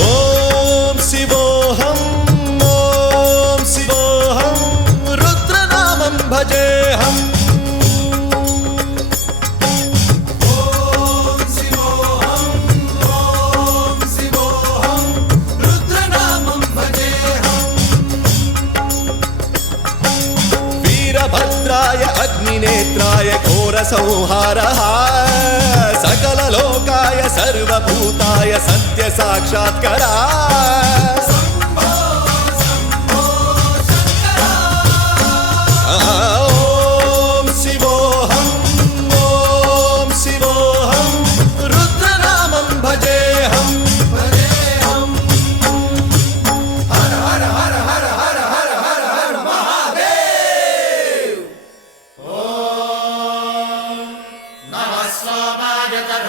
ఓం శివోహం ఓం శివోహం రుద్రనామం భజేహం ఓం శివోహం ఓం శివోహం రుద్రనామం భజేహం వీరభద్రాయ అగ్నినేత్రాయ ఘోరసంహారః सकललोकाय सर्वभूताय सत्य साक्षात्करा शम्भो शम्भो शङ्करा ॐ शिवोऽहं ॐ शिवोऽहं रुद्रनामं भजेऽहं भजेऽहं हर हर हर हर हर हर हर हर महादेव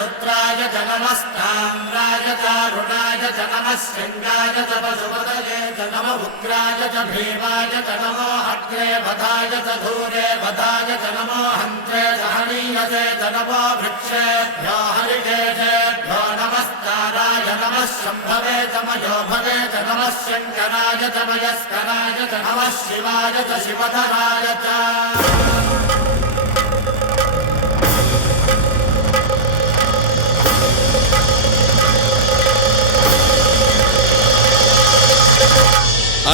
रुद्राय च नमस्ताम्राय च रुणाय च नमः शृङ्गाय च पशुपतये च नमः उग्राय च भीमाय च नमो अग्रे वधाय च धूरे वधाय च नमो हन्त्रे सहनीयसे च नमो वृक्षेभ्यो हरिकेशेभ्यो नमस्काराय नमः शम्भवे च मयोभवे च नमः शङ्कराय च मयस्कराय च नमः शिवाय च शिवधराय च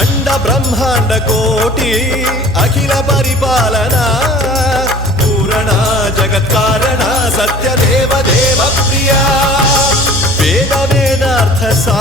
अंड ब्रह्मांड कोटि अखिल परिपालना पूरणा जगत्कारणा सत्य देव देव प्रिया वेद वेदार्थ सा